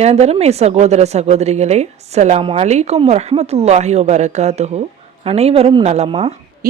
எனதருமை சகோதர சகோதரிகளே, அஸ்ஸலாமு அலைக்கும் வரஹ்மத்துல்லாஹி வபரகாத்துஹு. அனைவரும் நலமா?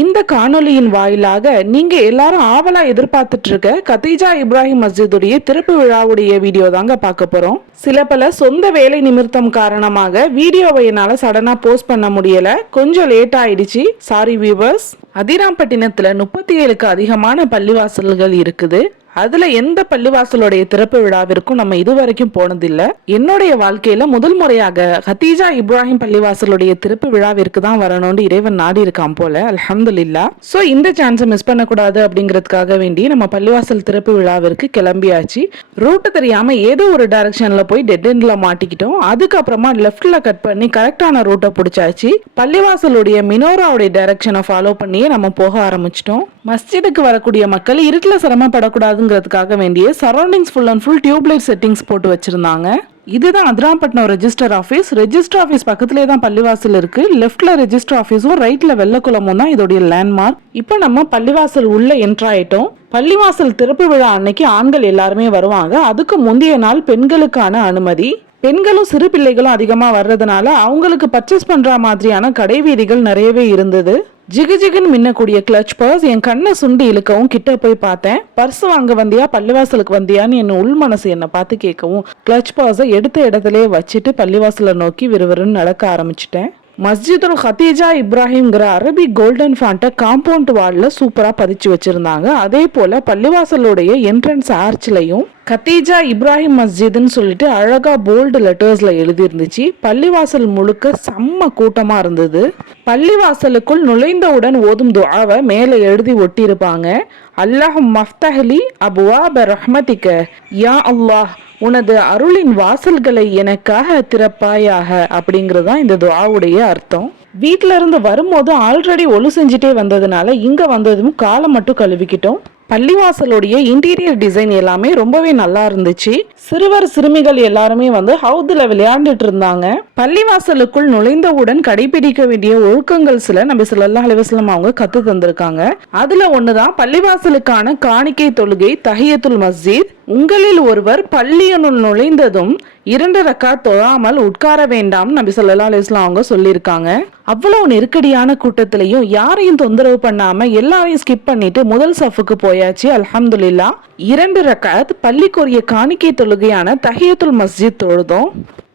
இந்த காணொலியின் வாயிலாக நீங்க எல்லாரும் ஆவலா எதிர்பார்த்துட்டு இருக்க கதீஜா இப்ராஹிம் மஸ்ஜிதுடைய திறப்பு விழாவுடைய வீடியோ தாங்க பார்க்க போறோம். சில பல சொந்த வேலை நிமித்தம் காரணமாக வீடியோவை என்னால சடனா போஸ்ட் பண்ண முடியல, கொஞ்சம் லேட் ஆயிடுச்சு, சாரி வியூவர்ஸ். அதிராம்பட்டினத்துல 37க்கு அதிகமான பள்ளிவாசல்கள் இருக்குது. அதுல எந்த பள்ளிவாசலுடைய திறப்பு விழாவிற்கும் நம்ம இதுவரைக்கும் போனதில்லை. என்னுடைய வாழ்க்கையில முதல் முறையாக கதீஜா இப்ராஹிம் பள்ளிவாசலுடைய திறப்பு விழாவிற்கு தான் வரணும்னு இறைவன் நாடி இருக்கான் போல, அல்ஹம்துலில்லாஹ். சோ இந்த சான்ஸை மிஸ் பண்ணக்கூடாது அப்படிங்கிறதுக்காக வேண்டி நம்ம பள்ளிவாசல் திறப்பு விழாவிற்கு கிளம்பியாச்சு. ரூட் தெரியாம ஏதோ ஒரு டைரக்ஷன்ல போய் டெட் எண்ட்ல மாட்டிக்கிட்டோம். அதுக்கப்புறமா லெஃப்ட்ல கட் பண்ணி கரெக்டான ரூட்டை பிடிச்சாச்சு. பள்ளிவாசலுடைய மினோராவுடைய டைரக்ஷனை ஃபாலோ பண்ணியே நம்ம போக ஆரம்பிச்சிட்டோம். மஸ்ஜிதுக்கு வரக்கூடிய மக்கள் இருட்டுல சிரமப்படக்கூடாதுங்கிறதுக்காக வேண்டிய surroundings full and full tubelight settings போட்டு வச்சிருந்தாங்க. இதுதான் Adirampattinam register office. Register office பக்கத்திலே தான் பள்ளிவாசல் இருக்கு. லெஃப்ட்ல ரெஜிஸ்டர் ஆஃபீஸும் ரைட்ல வெள்ளக்குளமும் தான் இதோடைய லேண்ட்மார்க். இப்போ நம்ம பள்ளிவாசல் உள்ள என்ட்ரு ஆயிட்டோம். பள்ளிவாசல் திறப்பு விழா அன்னைக்கு ஆண்கள் எல்லாருமே வருவாங்க. அதுக்கு முந்தைய நாள் பெண்களுக்கான அனுமதி. பெண்களும் சிறு பிள்ளைகளும் அதிகமா வர்றதுனால அவங்களுக்கு பர்ச்சேஸ் பண்ற மாதிரியான கடை வீதிகள் நிறையவே இருந்தது. ஜிகுஜிகுன்னு மின்னக்கூடிய கிளச் பர்ஸ் என் கண்ணை சுண்டி இழுக்கவும் கிட்ட போய் பார்த்தேன். பர்ஸ் வாங்க வந்தியா பள்ளிவாசலுக்கு வந்தியான்னு என்ன உள் மனசு என்னை பார்த்து கேட்கவும் கிளச் பர்ஸை எடுத்த இடத்துல வச்சுட்டு பள்ளிவாசலை நோக்கி விறுவிறுன்னு நடக்க ஆரம்பிச்சிட்டேன். Masjidul Khadija இப்ராஹிம்ங்கிற Arabic golden ஃபாண்ட்டை compound வால்ல சூப்பரா பதிச்சு வச்சிருந்தாங்க. அதே போல பள்ளிவாசலுடைய என்ட்ரன்ஸ் ஆர்ச்லயும் கதீஜா இப்ராஹிம் மஸ்ஜித்னு சொல்லிட்டு அழகா போல்டு லெட்டர்ஸ்ல எழுதி இருந்துச்சு. பள்ளிவாசல் முழுக்க செம்ம கூட்டமா இருந்தது. பள்ளிவாசலுக்குள் நுழைந்தவுடன் ஓதும் துஆவை மேல எழுதி ஒட்டி இருப்பாங்க. அல்லாஹும் மஃப்தஹ்லி அபுவாப ரஹ்மதிக, யா அல்லாஹ் உனது அருளின் வாசல்களை எனக்காக திறப்பாயாக அப்படிங்கறதுதான் இந்த துஆவுடைய அர்த்தம். வீட்டுல இருந்து வரும்போது ஆல்ரெடி ஒழு செஞ்சுட்டே வந்ததுனால இங்க வந்ததும் காலை மட்டும் கழுவிக்கிட்டோம். பள்ளிவாசலுடைய இன்டீரியர் டிசைன் எல்லாமே ரொம்பவே நல்லா இருந்துச்சு. சிறுவர் சிறுமிகள் எல்லாருமே வந்து ஹவுதுல விளையாண்டுட்டு இருந்தாங்க. பள்ளிவாசலுக்குள் நுழைந்தவுடன் கடைபிடிக்க வேண்டிய ஒழுக்கங்கள் சில நபி ஸல்லல்லாஹு அலைஹி வஸல்லம் அவங்க கத்து தந்திருக்காங்க. அதுல ஒண்ணுதான் பள்ளிவாசலுக்கான காணிக்கை தொழுகை தஹியத்துல் மஸ்ஜித். உங்களில் ஒருவர் பள்ளியனுள் நுழைந்ததும் 2 ரக்காத் தொழாமல் உட்கார வேண்டாம் நபி ஸல்லல்லாஹு அலைஹி வஸல்லம் அவங்க சொல்லியிருக்காங்க. அவ்வளவு நெருக்கடியான கூட்டத்திலையும் யாரையும் தொந்தரவு பண்ணாம எல்லாரையும் ஸ்கிப் பண்ணிட்டு முதல் சஃபுக்கு போயாச்சு. அல்ஹம்துலில்லாஹ். 2 ரக்காத் பள்ளிக்குரிய காணிக்கை தொழுகையான தஹியத்துல் மஸ்ஜித்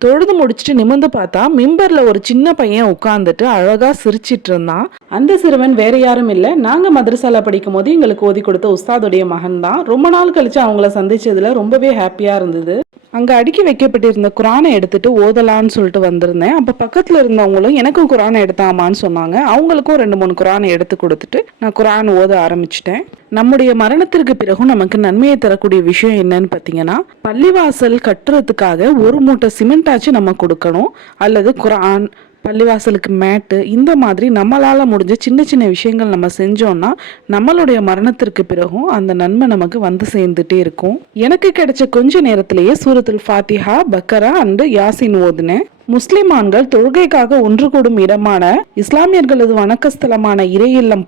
தொழுது முடிச்சுட்டு நிமிர்ந்து பார்த்தா மிம்பர்ல ஒரு சின்ன பையன் உட்கார்ந்துட்டு அழகா சிரிச்சிட்டு இருந்தான். அந்த சிறுவன் வேற யாரும் இல்ல, நாங்க மதரசால படிக்கும் போது எங்களுக்கு ஓதி கொடுத்த உஸ்தாதுடைய மகன் தான். ரொம்ப நாள் கழிச்சு அவங்கள சந்திச்சதுல ரொம்பவே ஹாப்பியா இருந்தது. அங்க அடுக்கி வைக்கப்பட்டிருந்த குரானை எடுத்துட்டு ஓதலான்னு சொல்லிட்டு வந்திருந்தேன். அப்ப பக்கத்துல இருந்தவங்களும் எனக்கும் குரானை எடுத்தாமான்னு சொன்னாங்க. அவங்களுக்கும் 2-3 குரானை எடுத்து கொடுத்துட்டு நான் குரான் ஓத ஆரம்பிச்சிட்டேன். நம்முடைய மரணத்திற்கு பிறகும் நமக்கு நன்மையை தரக்கூடிய விஷயம் என்னன்னு பாத்தீங்கன்னா, பள்ளிவாசல் கட்டுறதுக்காக ஒரு மூட்டை சிமெண்ட் ஆச்சு நம்ம கொடுக்கணும், அல்லது குரான், பள்ளிவாசலுக்கு மேட்டு, இந்த மாதிரி நம்மளால முடிஞ்ச சின்ன சின்ன விஷயங்கள் நம்ம செஞ்சோம்னா நம்மளுடைய மரணத்திற்கு பிறகும் அந்த நன்மை நமக்கு வந்து சேர்ந்துட்டே இருக்கும். எனக்கு கிடைச்ச கொஞ்ச நேரத்திலேயே சூரத்துல் ஃபாத்திஹா, பக்கரா அண்ட் யாசின் ஓதுனேன். முஸ்லிமான்கள் தொழுகைக்காக ஒன்று கூடும் இடமான இஸ்லாமியர்களது வணக்கஸ்தலமான இறை இல்லம்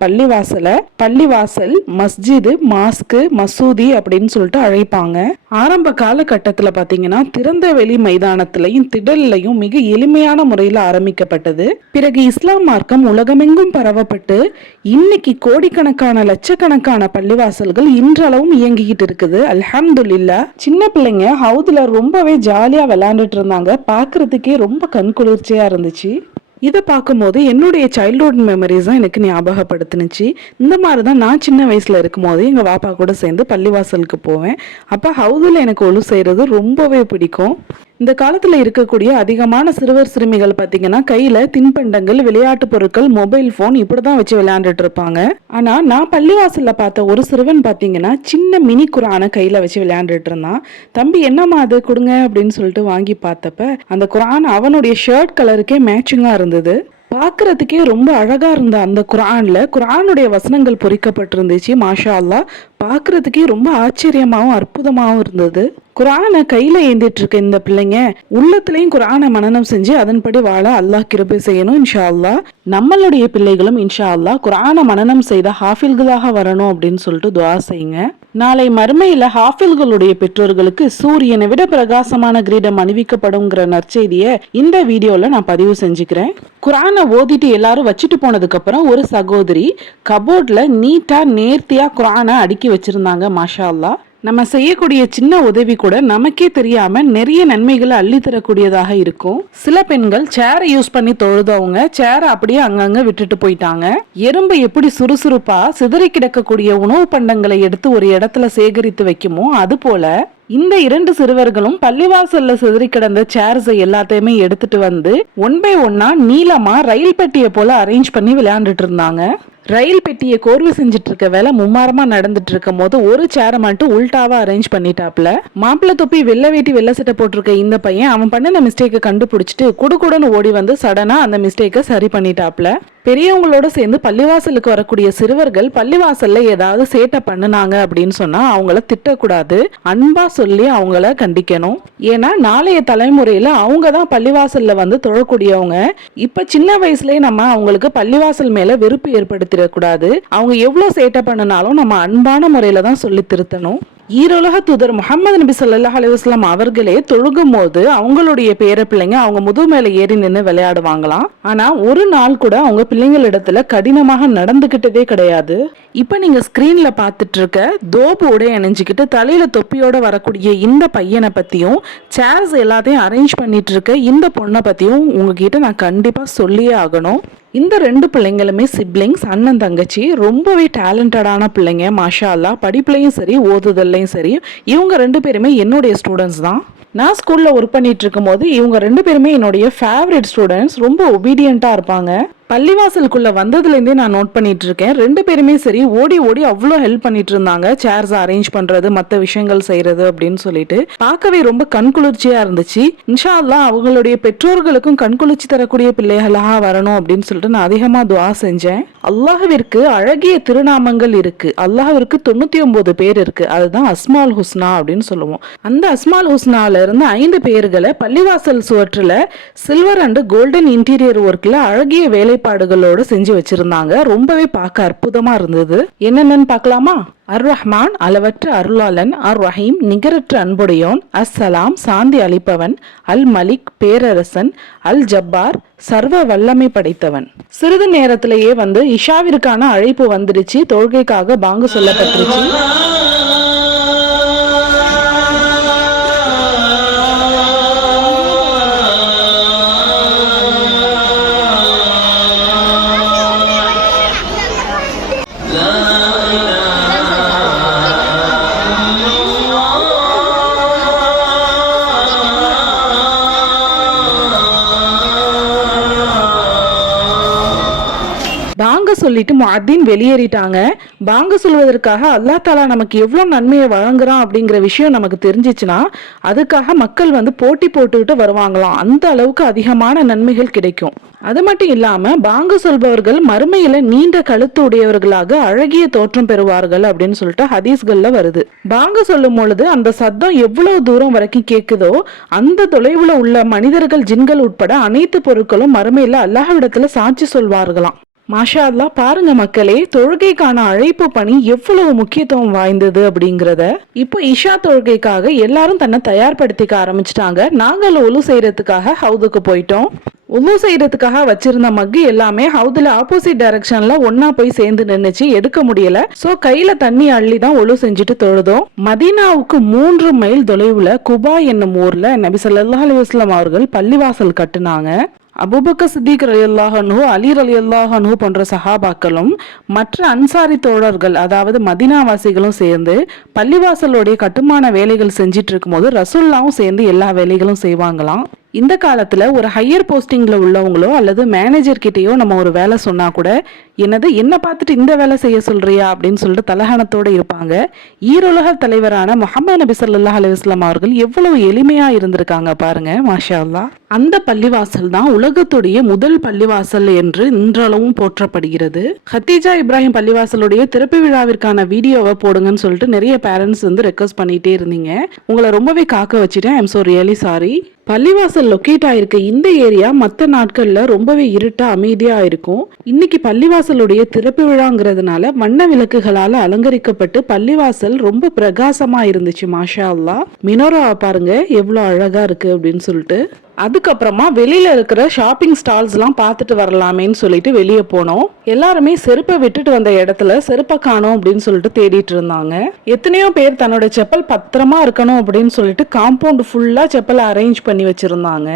பள்ளிவாசல், மஸ்ஜிது, மாஸ்கு, மசூதி அப்படின்னு சொல்லிட்டு அழைப்பாங்க. ஆரம்ப காலகட்டத்துல பாத்தீங்கன்னா திறந்த வெளி மைதானத்திலையும் திடல்லையும் மிக எளிமையான முறையில ஆரம்பிக்கப்பட்டது. பிறகு இஸ்லாம் மார்க்கம் உலகமெங்கும் பரவப்பட்டு இன்னைக்கு கோடிக்கணக்கான லட்சக்கணக்கான பள்ளிவாசல்கள் இன்றளவும் இயங்கிக்கிட்டு இருக்குது. அல்ஹம்துலில்லாஹ். சின்ன பிள்ளைங்க ஹவுதுல ரொம்பவே ஜாலியா விளையாண்டுட்டு இருந்தாங்க. பாக்குறதுக்கே ரொம்ப கண்குளிர்ச்சியா இருந்துச்சு. இதை பார்க்கும்போது என்னுடைய சைல்ட்ஹுட் மெமரிஸ் தான் எனக்கு ஞாபகப்படுத்துனுச்சு. இந்த மாதிரி தான் நான் சின்ன வயசுல இருக்கும் போது எங்க வாப்பா கூட சேர்ந்து பள்ளிவாசலுக்கு போவேன். அப்ப ஹவுதுல எனக்கு ஒழு செய்யறது ரொம்பவே பிடிக்கும். இந்த காலத்துல இருக்கக்கூடிய அதிகமான சிறுவர் சிறுமிகள் பாத்தீங்கன்னா கையில தின்பண்டங்கள், விளையாட்டு பொருட்கள், மொபைல் போன் இப்படிதான் வச்சு விளையாண்டுட்டு இருப்பாங்க. ஆனா நான் பள்ளிவாசல்ல பார்த்த ஒரு சிறுவன் பாத்தீங்கன்னா சின்ன மினி குரானை கையில வச்சு விளையாண்டுட்டு இருந்தான். தம்பி என்னம்மா அது கொடுங்க அப்படின்னு சொல்லிட்டு வாங்கி பார்த்தப்ப அந்த குரான் அவனுடைய ஷர்ட் கலருக்கே மேட்சிங்கா இருந்தது. பார்க்கறதுக்கே ரொம்ப அழகா இருந்த அந்த குரானுடைய வசனங்கள் பொறிக்கப்பட்டிருந்துச்சு. மாஷா அல்லாஹ். பார்க்கறதுக்கே ரொம்ப ஆச்சரியமாகவும் அற்புதமாகவும் இருந்தது. குர்ஆனை கையில ஏந்திட்டு இருக்க இந்த பிள்ளைங்க உள்ளத்திலையும் குர்ஆனை மனனம் செஞ்சு அதன்படி வாழ அல்லாஹ் கிருபை செய்யணும் இன்ஷா அல்லாஹ். நம்மளுடைய பிள்ளைகளும் இன்ஷா அல்லாஹ் குர்ஆனை மனனம் செய்த ஹாஃபில்களாக வரணும் அப்படின்னு சொல்லிட்டு துஆ செய்யுங்க. நாளை மறுமையில ஹாஃபில்களுடைய பெற்றோர்களுக்கு சூரியனை விட பிரகாசமான கிரீடம் அணிவிக்கப்படும்ங்கிற நற்செய்தியை இந்த வீடியோல நான் பதிவு செஞ்சுக்கிறேன். குர்ஆனை ஓதிட்டு எல்லாரும் வச்சுட்டு போனதுக்கு அப்புறம் ஒரு சகோதரி கபோர்ட்ல நீட்டா நேர்த்தியா குர்ஆனை அடுக்கி வச்சிருந்தாங்க. மாஷா அல்லாஹ். நம்ம செய்யக்கூடிய சின்ன உதவி கூட நமக்கே தெரியாம நிறைய நன்மைகளை அள்ளி தரக்கூடியதாக இருக்கும். சில பெண்கள் சேரை யூஸ் பண்ணி தொழுதவங்க சேரை அப்படியே அங்கங்க விட்டுட்டு போயிட்டாங்க. எறும்பு எப்படி சுறுசுறுப்பா சிதறி கிடக்கக்கூடிய உணவு பண்டங்களை எடுத்து ஒரு இடத்துல சேகரித்து வைக்குமோ அது போல இந்த 2 சிறுவர்களும் பள்ளிவாசல்ல சிதறி கிடந்த சேர்ஸ் எல்லாத்தையுமே எடுத்துட்டு வந்து 1 by 1 நீளமா ரயில் பெட்டியை போல அரேஞ்ச் பண்ணி விளையாண்டுட்டு இருந்தாங்க. ரயில் பெட்டியை கோர்வு செஞ்சுட்டு இருக்க வேலை மும்மாரமா நடந்துட்டு இருக்கும் போது ஒரு சேரை மட்டும் உல்டாவா அரேஞ்ச் பண்ணிட்டாப்ல. மாப்பிள்ளை தொப்பி வெள்ளை வேட்டி வெள்ளை சட்டை போட்டிருக்க இந்த பையன் அவன் பண்ண மிஸ்டேக்கை கண்டுபிடிச்சிட்டு குடுகுடன்னு ஓடி வந்து சடனா அந்த மிஸ்டேக்கை சரி பண்ணிட்டாப்ல. பெரியவங்களோட சேர்ந்து பள்ளிவாசலுக்கு வரக்கூடிய சிறுவர்கள் பள்ளிவாசல்ல ஏதாவது சேட்டை பண்ணுனாங்க அப்படின்னு சொன்னா அவங்கள திட்டக்கூடாது, அன்பா சொல்லி அவங்கள கண்டிக்கணும். ஏன்னா நாளைய தலைமுறையில அவங்க தான் பள்ளிவாசல்ல வந்து தொழக்கூடியவங்க. இப்ப சின்ன வயசுலயே நம்ம அவங்களுக்கு பள்ளிவாசல் மேல வெறுப்பு ஏற்படுத்திடக்கூடாது. அவங்க எவ்வளவு சேட்டை பண்ணினாலும் நம்ம அன்பான முறையில தான் சொல்லி திருத்தணும். ஈரோலக தூதர் முஹம்மது நபி ஸல்லல்லாஹு அலைஹி வஸல்லம் அவர்களே தொழுகும் போது அவங்களுடைய பேர பிள்ளைங்க அவங்க முதுகு மேல ஏறி நின்று விளையாடுவாங்களாம். ஆனா ஒரு நாள் கூட அவங்க பிள்ளைங்களிடத்துல கடினமாக நடந்துகிட்டதே கிடையாது. இப்ப நீங்க ஸ்கிரீன்ல பாத்துட்டு இருக்க தோப்பு உடைய அணிஞ்சுக்கிட்டு தலையில தொப்பியோட வரக்கூடிய இந்த பையனை பத்தியும் சேர்ஸ் எல்லாத்தையும் அரேஞ்ச் பண்ணிட்டு இருக்க இந்த பொண்ணை பத்தியும் உங்ககிட்ட நான் கண்டிப்பா சொல்லியே ஆகணும். இந்த 2 பிள்ளைங்களுமே சிப்ளிங்ஸ், அண்ணன் தங்கச்சி, ரொம்பவே டேலண்டடான பிள்ளைங்க. மாஷா அல்லாஹ். படிப்புலையும் சரி ஓதுதல்லையும் சரி இவங்க 2 பேருமே என்னுடைய ஸ்டூடெண்ட்ஸ் தான். நான் ஸ்கூல்ல ஒர்க் பண்ணிட்டு இருக்கும் போது இவங்க 2 பேருமே என்னுடைய ஃபேவரட் ஸ்டூடெண்ட்ஸ். ரொம்ப ஒபீடியண்டா இருப்பாங்க. பள்ளிவாசலுக்குள்ள வந்ததுலேருந்தே நான் நோட் பண்ணிட்டு இருக்கேன். 2 பேருமே சரி ஓடி ஓடி அவ்வளோ ஹெல்ப் பண்ணிட்டு இருந்தாங்க. சேர்ஸ் அரேஞ்ச் பண்றது, மற்ற விஷயங்கள் செய்யறது அப்படின்னு சொல்லிட்டு பார்க்கவே ரொம்ப கண்குளிர்ச்சியா இருந்துச்சு. இன்ஷா அல்லாஹ் அவங்களுடைய பெற்றோர்களுக்கும் கண்குளிர்ச்சி தரக்கூடிய பிள்ளைகளாக வரணும் அப்படின்னு சொல்லிட்டு நான் அதிகமா துஆ செஞ்சேன். அல்லாஹ்விற்கு அழகிய திருநாமங்கள் இருக்கு. அல்லாஹ்விற்கு 99 பேர் இருக்கு. அதுதான் அஸ்மால் ஹுஸ்னா அப்படின்னு சொல்லுவோம். அந்த அஸ்மால் ஹுஸ்னால இருந்து 5 பேர்களை பள்ளிவாசல் சுவற்றுல சில்வர் அண்ட் கோல்டன் இன்டீரியர் ஒர்க்ல அழகிய வேலைப்பாடுகளோடு செஞ்சு வச்சிருந்தாங்க. ரொம்பவே பார்க்க அற்புதமா இருந்தது. என்னென்னு பார்க்கலாமா? அர் ரஹ்மான் அளவற்ற அருளாளன், அர் ரஹீம் நிகரற்ற அன்புடையோன், அஸ்ஸலாம் சாந்தி அளிப்பவன், அல் மலிக் பேரரசன், அல் ஜப்பார் சர்வ வல்லமை படைத்தவன். சிறிது நேரத்திலேயே வந்து இஷாவிற்கான அழைப்பு வந்துடுச்சு. தொழுகைக்காக பாங்கு சொல்லப்பட்டுருச்சு. பாங்க சொல்லிட்டு முஅத்தின் வெளியேறிட்டாங்க. பாங்க சொல்வதற்காக அல்லாஹ் தஆலா நமக்கு எவ்வளவு நன்மையை வழங்குறான் அப்படிங்கிற விஷயம் நமக்கு தெரிஞ்சிச்சுன்னா அதுக்காக மக்கள் வந்து போட்டி போட்டுக்கிட்டு வருவாங்களாம். அந்த அளவுக்கு அதிகமான நன்மைகள் கிடைக்கும். அது மட்டும் இல்லாம பாங்க சொல்பவர்கள் மறுமையில நீண்ட கழுத்து உடையவர்களாக அழகிய தோற்றம் பெறுவார்கள் அப்படின்னு சொல்லிட்டு ஹதீஸ்கள்ல வருது. பாங்க சொல்லும் பொழுது அந்த சத்தம் எவ்வளவு தூரம் வரைக்கும் கேக்குதோ அந்த தொலைவுல உள்ள மனிதர்கள், ஜின்கள் உட்பட அனைத்து பொருட்களும் மறுமையில அல்லாஹ்விடத்துல சாட்சி சொல்வார்களாம். மாஷா அல்லாஹ். பாருங்க மக்களே, தொழுகைக்கான அழைப்பு பணி எவ்வளவு முக்கியத்துவம் வாய்ந்தது அப்படிங்கிறத. இப்போ இஷா தொழுகைக்காக எல்லாரும் தன்னை தயார்படுத்திக்க ஆரம்பிச்சிட்டாங்க. நாங்கள் ஒலு செய்யறதுக்காக ஹவுதுக்கு போயிட்டோம். ஒலு செய்யறதுக்காக வச்சிருந்த மக்கு எல்லாமே ஹவுதுல ஆப்போசிட் டைரக்ஷன்ல ஒன்னா போய் சேர்ந்து நின்னுச்சு. எடுக்க முடியல. சோ கையில தண்ணி அள்ளி தான் ஒலு செஞ்சுட்டு தொழுதோம். மதீனாவுக்கு 3 மைல் தொலைவுல குபா என்னும் ஊர்ல நபி ஸல்லல்லாஹு அலைஹி வஸல்லம் அவர்கள் பள்ளிவாசல் கட்டுனாங்க. அபூபக்கர் சித்திக் ரலியல்லாஹு அன்ஹு, அலி ரலியல்லாஹு அன்ஹு போன்ற சஹாபாக்களும் மற்ற அன்சாரி தோழர்கள், அதாவது மதீனாவாசிகளும் சேர்ந்து பள்ளிவாசலுடைய கட்டுமான வேலைகள் செஞ்சிட்டு இருக்கும் போது ரசூலுல்லாஹும் சேர்ந்து எல்லா வேலைகளும் செய்வாங்களாம். இந்த காலத்துல ஒரு ஹையர் போஸ்டிங்ல உள்ளவங்களோ அல்லது மேனேஜர் கிட்டயோ நம்ம ஒரு வேலை சொன்னா கூட என்ன பார்த்துட்டு இந்த வேலை செய்ய சொல்றியா அப்படின்னு சொல்லிட்டு தலகணத்தோட இருப்பாங்க. ஈருலக தலைவரான முஹம்மது நபி ஸல்லல்லாஹு அலைஹி வஸல்லம் அவர்கள் எவ்வளவு எளிமையா இருந்திருக்காங்க பாருங்க, மாஷா அல்லாஹ். அந்த பள்ளிவாசல் தான் உலகத்துடைய முதல் பள்ளிவாசல் என்று இன்றளவும் போற்றப்படுகிறது. ஹதீஜா இப்ராஹிம் பள்ளிவாசலுடைய திறப்பு விழாவிற்கான வீடியோவை போடுங்கன்னு சொல்லிட்டு நிறைய பேரண்ட்ஸ் ரெக்வஸ்ட் பண்ணிட்டே இருந்தீங்க. உங்களை ரொம்பவே காக்க வச்சுட்டேன். I'm so really sorry. பள்ளிவாசல் லொக்கேட் ஆயிருக்க இந்த ஏரியா மற்ற நாட்கள்ல ரொம்பவே இருட்டா அமைதியா இருக்கும். இன்னைக்கு பள்ளிவாசலுடைய திறப்பு விழாங்கிறதுனால வண்ண விளக்குகளால அலங்கரிக்கப்பட்டு பள்ளிவாசல் ரொம்ப பிரகாசமா இருந்துச்சு. மாஷா அல்லாஹ். மினோராவை பாருங்க எவ்வளவு அழகா இருக்கு அப்படின்னு சொல்லிட்டு. அதுக்கப்புறமா வெளியில இருக்கிற ஷாப்பிங் ஸ்டால்ஸ் எல்லாம் பார்த்துட்டு வரலாமேன்னு சொல்லிட்டு வெளியே போனோம். எல்லாருமே செருப்பை விட்டுட்டு வந்த இடத்துல செருப்பை காணோம் அப்படின்னு சொல்லிட்டு தேடிட்டு இருந்தாங்க. எத்தனையோ பேர் தன்னோட செப்பல் பத்திரமா இருக்கணும் அப்படின்னு சொல்லிட்டு காம்பவுண்ட் ஃபுல்லா செப்பலை அரேஞ்ச் பண்ணி வச்சிருந்தாங்க.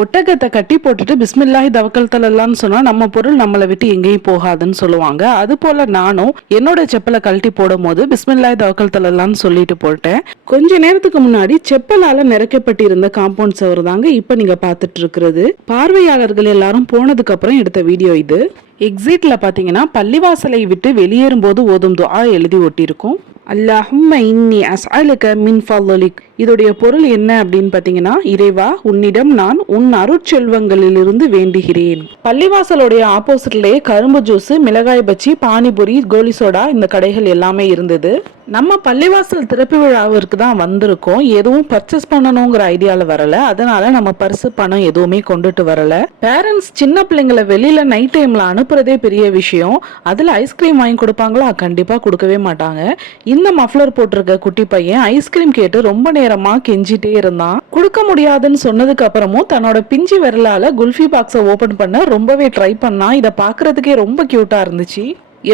ஒட்டகத்தை கட்டி போட்டுட்டு பிஸ்மில்லாஹி தவக்கல்தல்லான்னு சொன்னா நம்ம பொருள் நம்மளை விட்டு எங்கேயும் போகாதுன்னு சொல்லுவாங்க. அது போல நானும் என்னோட செப்பலை கழட்டி போடும் போது பிஸ்மில்லாஹி தவக்கல்தல்லான்னு சொல்லிட்டு போட்டேன். கொஞ்ச நேரத்துக்கு முன்னாடி செப்பலால நிறைக்கப்பட்டிருந்த காம்பவுண்ட் சவர் தாங்க இப்ப நீங்க பாத்துட்டு இருக்கிறது. பார்வையாளர்கள் எல்லாரும் போனதுக்கு அப்புறம் எடுத்த வீடியோ இது. எக்ஸிட்ல பாத்தீங்கன்னா பள்ளிவாசலை விட்டு வெளியேறும் போது ஓதும் துஆ எழுதி ஒட்டியிருக்கும். அல்லாஹும்ம இன்னி அஸ்அலுக மின் ஃபضலிக். இதோடைய பொருள் என்ன அப்படின்னு பாத்தீங்கன்னா, இறைவா உன்னிடம் நான் உன் அருட்செல்வங்களிலிருந்து வேண்டுகிறேன். பள்ளிவாசலுடைய ஆப்போசிட்லயே கரும்பு ஜூஸ், மிளகாய் பச்சி, பானிபுரி, கோலி சோடா இந்த கடைகள் எல்லாமே இருந்தது. நம்ம பள்ளிவாசல் திறப்பு விழாவிற்கு தான் வந்திருக்கோம். எதுவும் பர்ச்சேஸ் பண்ணணுங்கிற ஐடியால வரல. அதனால நம்ம பர்சு பணம் எதுவுமே கொண்டுட்டு வரல. பேரண்ட்ஸ் சின்ன பிள்ளைங்களை வெளியில நைட் டைம்ல அனுப்புறதே பெரிய விஷயம். அதுல ஐஸ்கிரீம் வாங்கி கொடுப்பாங்களா? கண்டிப்பா கொடுக்கவே மாட்டாங்க. இந்த மஃப்ளர் போட்டிருக்க குட்டி பையன் ஐஸ்கிரீம் கேட்டு ரொம்ப நேரமா கெஞ்சிட்டே இருந்தான். கொடுக்க முடியாதுன்னு சொன்னதுக்கு அப்புறமும் தன்னோட பிஞ்சி விரலால குல்ஃபி பாக்ஸை ஓபன் பண்ண ரொம்பவே ட்ரை பண்ணா. இதை பாக்குறதுக்கே ரொம்ப கியூட்டா இருந்துச்சு.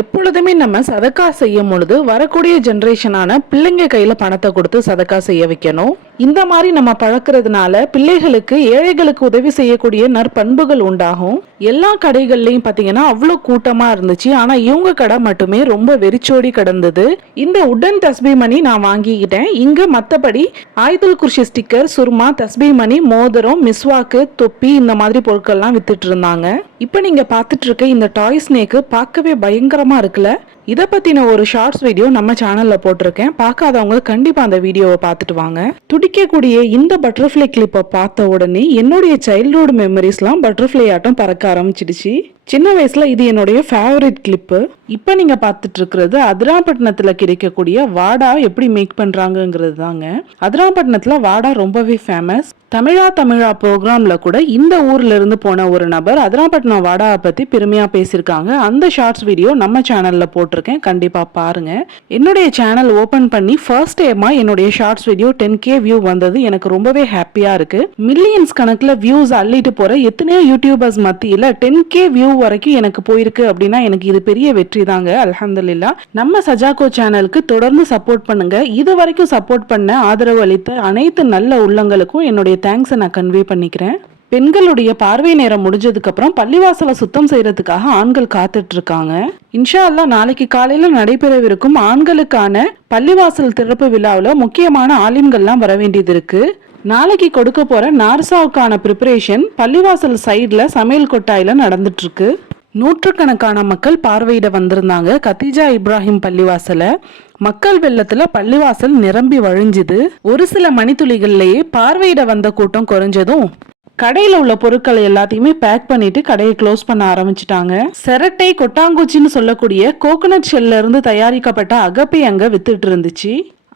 எப்பொழுதுமே நம்ம சதக்கா செய்யும் பொழுது வரக்கூடிய ஜெனரேஷனான பிள்ளைங்க கையில பணத்தை கொடுத்து சதக்கா செய்ய வைக்கணும். இந்த மாதிரி நம்ம பழக்கிறதுனால பிள்ளைகளுக்கு, ஏழைகளுக்கு உதவி செய்யக்கூடிய நற்பண்புகள் உண்டாகும். எல்லா கடைகள்லயும் பாத்தீங்கன்னா அவ்வளவு கூட்டமா இருந்துச்சு. ஆனா இவங்க கடை மட்டுமே ரொம்ப வெறிச்சோடி கிடந்தது. இந்த உடன் தஸ்பீ மணி நான் வாங்கிக்கிட்டேன். இங்க மத்தபடி ஆயுதல் குர்ஷி ஸ்டிக்கர், சுர்மா, தஸ்பீ மணி, மோதிரம், மிஸ்வாக்கு, தொப்பி இந்த மாதிரி பொருட்கள்லாம் வித்துட்டு இருந்தாங்க. இப்ப நீங்க பாத்துட்டு இருக்க இந்த டாய் ஸ்னேக்கு பார்க்கவே பயங்கரமா இருக்குல்ல. இதை பத்தின ஒரு ஷார்ட்ஸ் வீடியோ நம்ம சேனல்ல போட்டிருக்கேன். பார்க்காதவங்க கண்டிப்பா அந்த வீடியோவை பார்த்துட்டு வாங்க. துடிக்கக்கூடிய இந்த பட்டர்ஃப்ளை கிளிப்பை பார்த்த உடனே என்னுடைய சைல்ட்ஹுட் மெமரிஸ்லாம் பட்டர்ஃப்ளை ஆட்டம் பறக்க ஆரம்பிச்சிடுச்சு. சின்ன வயசுல இது என்னுடைய ஃபேவரட் கிளிப்பு. இப்ப நீங்க பார்த்துட்டு இருக்கிறது அதிராம்பட்டினத்துல கிடைக்கக்கூடிய வாடா எப்படி மேக் பண்றாங்கிறது தாங்க. அதிராம்பட்டினத்துல வாடா ரொம்பவே ஃபேமஸ். தமிழா ப்ரோக்ராம்ல கூட இந்த ஊர்ல இருந்து போன ஒரு நபர் அதிராம்பட்டினம் வாடாவை பத்தி பெருமையா பேசியிருக்காங்க. அந்த ஷார்ட்ஸ் வீடியோ நம்ம சேனல்ல போட்டிருக்கேன், கண்டிப்பா பாருங்க. என்னுடைய சேனல் ஓபன் பண்ணி ஃபர்ஸ்ட் டைமா என்னுடைய ஷார்ட்ஸ் வீடியோ 10K வியூ வந்தது எனக்கு ரொம்பவே ஹாப்பியா இருக்கு. மில்லியன்ஸ் கணக்குல வியூஸ் அள்ளிட்டு போற எத்தனையோ யூடியூபர்ஸ் மத்தியில 10K வியூ வரைக்கும் எனக்கு போயிருக்கு அப்படின்னா எனக்கு இது பெரிய வெற்றி தாங்க. அல்ஹம்துலில்லாஹ். நம்ம சஜாக்கோ சேனலுக்கு தொடர்ந்து சப்போர்ட் பண்ணுங்க. இது வரைக்கும் சப்போர்ட் பண்ண, ஆதரவு அளித்த அனைத்து நல்ல உள்ளங்களுக்கும் என்னுடைய தேங்க்ஸை நான் கன்வே பண்ணிக்கிறேன். பெண்களுடைய பார்வை நேரம் முடிஞ்சதுக்கு அப்புறம் பள்ளிவாசலை சுத்தம் செய்யறதுக்காக ஆண்கள் காத்துட்டு இருக்காங்க. இன்ஷா அல்லாஹ் நாளைக்கு காலையில நடைபெறவிருக்கும் ஆண்களுக்கான பள்ளிவாசல் திறப்பு விழாவில் முக்கியமான ஆலிம்கள்லாம் வர வேண்டியது இருக்கு. நாளைக்கு கொடுக்க போற நார்சாவுக்கான ப்ரிப்பரேஷன் பள்ளிவாசல் சைட்ல சமையல் கொட்டாயில நடந்துட்டு இருக்கு. நூற்றுக்கணக்கான மக்கள் பார்வையிட வந்திருந்தாங்க கதீஜா இப்ராஹிம் பள்ளிவாசல. மக்கள் வெள்ளத்துல பள்ளிவாசல் நிரம்பி வழிஞ்சுது. ஒரு சில மணித்துளிகள்லயே பார்வையிட வந்த கூட்டம் குறைஞ்சதும் கடையில உள்ள பொருட்களை எல்லாத்தையுமே பேக் பண்ணிட்டு கடையை க்ளோஸ் பண்ண ஆரம்பிச்சுட்டாங்க. செரட்டை, கொட்டாங்குச்சின்னு சொல்லக்கூடிய கோகனட் ஷெல்ல இருந்து தயாரிக்கப்பட்ட அகப்பை அங்க வித்துட்டு இருந்துச்சு.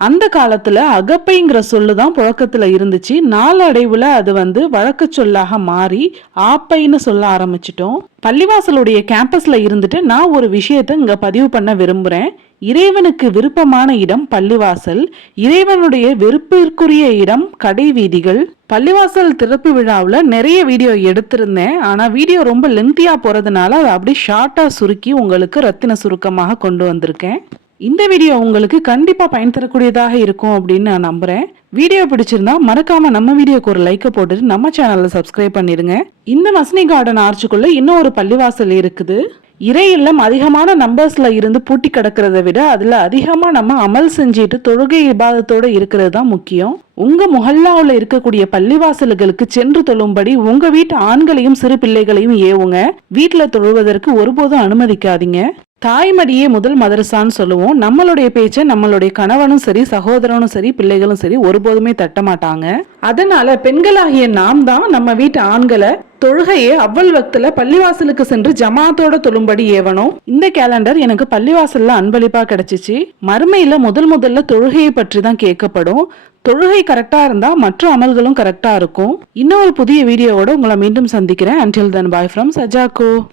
அந்த காலத்துல அகப்பைங்கிற சொல்லுதான் புழக்கத்துல இருந்துச்சு. நாளடைவுல அது வழக்கு சொல்லாக மாறி ஆப்பைன்னு சொல்ல ஆரம்பிச்சிட்டோம். பள்ளிவாசலுடைய கேம்பஸ்ல இருந்துட்டு நான் ஒரு விஷயத்தை இங்க பதிவு பண்ண விரும்புறேன். இறைவனுக்கு விருப்பமான இடம் பள்ளிவாசல், இறைவனுடைய வெறுப்பிற்குரிய இடம் கடை வீதிகள். பள்ளிவாசல் திறப்பு விழாவில் நிறைய வீடியோ எடுத்திருந்தேன். ஆனா வீடியோ ரொம்ப லென்த்தியா போறதுனால அதை அப்படி ஷார்ட்டா சுருக்கி உங்களுக்கு ரத்தின சுருக்கமாக கொண்டு வந்திருக்கேன். இந்த வீடியோ உங்களுக்கு கண்டிப்பா பயன் தரக்கூடியதாக இருக்கும் அப்படின்னு நான் நம்புறேன். வீடியோ பிடிச்சிருந்தா மறக்காம நம்ம வீடியோக்கு ஒரு லைக்கை போட்டுட்டு நம்ம சேனல்ல சப்ஸ்கிரைப் பண்ணிருங்க. இந்த மஸ்னி கார்டன் ஆர்ச்சுக்குள்ள இன்னும் ஒரு பள்ளிவாசல் இருக்குது. இறை இல்லம் அதிகமான நம்பர்ஸ்ல இருந்து பூட்டி கிடக்கிறத விட அதுல அதிகமா நம்ம அமல் செஞ்சுட்டு தொழுகை இபாதத்தோட இருக்கிறது தான் முக்கியம். உங்க முஹல்லாவுல இருக்கக்கூடிய பள்ளிவாசல்களுக்கு சென்று தொழும்படி உங்க வீட்டு ஆண்களையும் சிறு பிள்ளைகளையும் ஏவுங்க. வீட்டுல தொழுவதற்கு ஒருபோதும் அனுமதிக்காதீங்க. தாய்மடியே முதல் மதரசான்னு சொல்லுவோம். நம்மளுடைய பேச்சை நம்மளுடைய கணவனும் சரி, சகோதரனும் சரி, பிள்ளைகளும் சரி ஒருபோதுமே தட்ட மாட்டாங்க. அதனால பெண்களாகிய நாம் தான் நம்ம வீட்டு ஆண்களை தொழுகையே அவ்வள் வக்துல பள்ளிவாசலுக்கு சென்று ஜமாத்தோட தொழும்படி ஏவணும். இந்த கேலண்டர் எனக்கு பள்ளிவாசல்ல அன்பளிப்பா கிடைச்சிச்சு. மறுமையில முதல்ல தொழுகையை பற்றி தான் கேட்கப்படும். தொழுகை கரெக்டா இருந்தா மற்ற அமல்களும் கரெக்டா இருக்கும். இன்னொரு புதிய வீடியோவோட உங்களை மீண்டும் சந்திக்கிறேன். Until then, bye from Sajako.